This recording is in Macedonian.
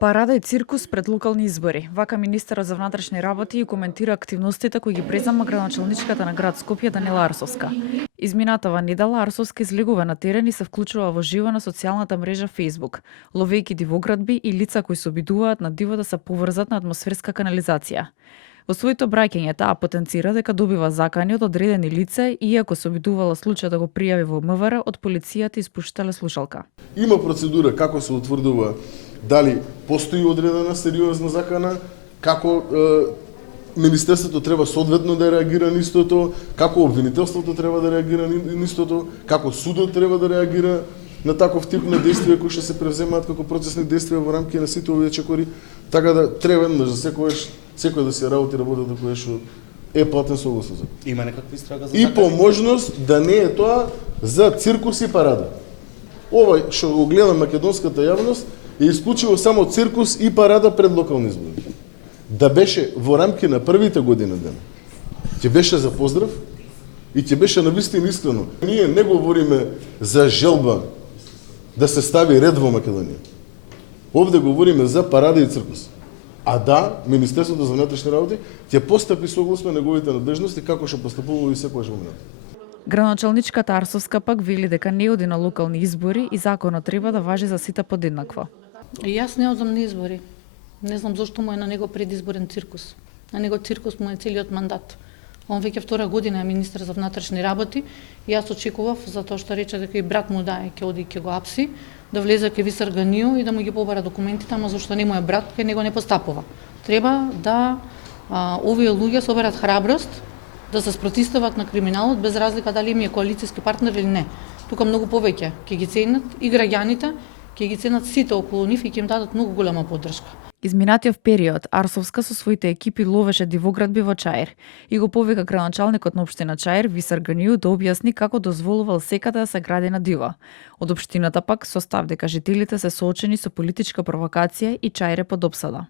Парада и циркус пред локални избори. Вака министерот за внатрешни работи и коментира активностите кои ги презема градоначалничката на град Скопје Данила Арсовска. Изминатава недела Арсовска излегува на терен и се вклучува во живо на социјалната мрежа Facebook, ловејќи дивоградби и лица кои се обидуваат на диво да се поврзат на атмосферска канализација. Во своето браќање таа потенцира дека добива закани од одредени лица и иако се обидувала случај да го пријави во МВР, од полицијата испуштале слушалка. Има процедура како се утврдува дали постои одредена сериозна закана, како Министерството треба соодветно да реагира на истото, како обвинителството треба да реагира на истото, како судот треба да реагира на таков тип на действија кои што се превземаат како процесни действија во рамки на сите овие чекори, така да треба за секој да се работи работата која што е платен согласно закон. Има некаква истрага за и по можност да не е тоа за циркус и парада. Ова што го гледа македонската јавност е исклучиво само циркус и парада пред локални избори. Да беше во рамки на првите година дена. Ќе беше за поздрав и ќе беше навистина искрено. Ние не говориме за желба да се стави ред во Македонија. Овде говориме за парада и циркус. А да, Министерството за внатрешни работи ќе постапи согласно неговите надежности како што постапува и секогаш во минатото. Градоначалничката Арсовска пак вели дека не оди на локални избори и законот треба да важи за сите подеднакво. Јас не одам на избори. Не знам зошто му е на него предизборен циркус. На него циркус му е целиот мандат. Он веќе втора година е министер за внатрешни работи и јас очекував, затоа што рече дека и брат му ќе оди и ќе го апси, да влезе ке Висар Ганију и да му ги побара документите, ама зашто не му е брат, кај него не постапува. Треба да овие луѓе соберат храброст да се спротивстават на криминалот без разлика дали им е коалицијски партнер или не. Тука многу повеќе ќе ги ценат и граѓаните, ќе ги ценат сите околу нив и ќе им дадат многу голема поддршка. Изминатиот период Арсовска со своите екипи ловеше дивоградби во Чаир и го повика градоначалникот на општина Чаир Висар Ганију да објасни како дозволувал секаде да се гради на диво. Од општината пак со став дека жителите се соочени со политичка провокација и Чаир е под опсада.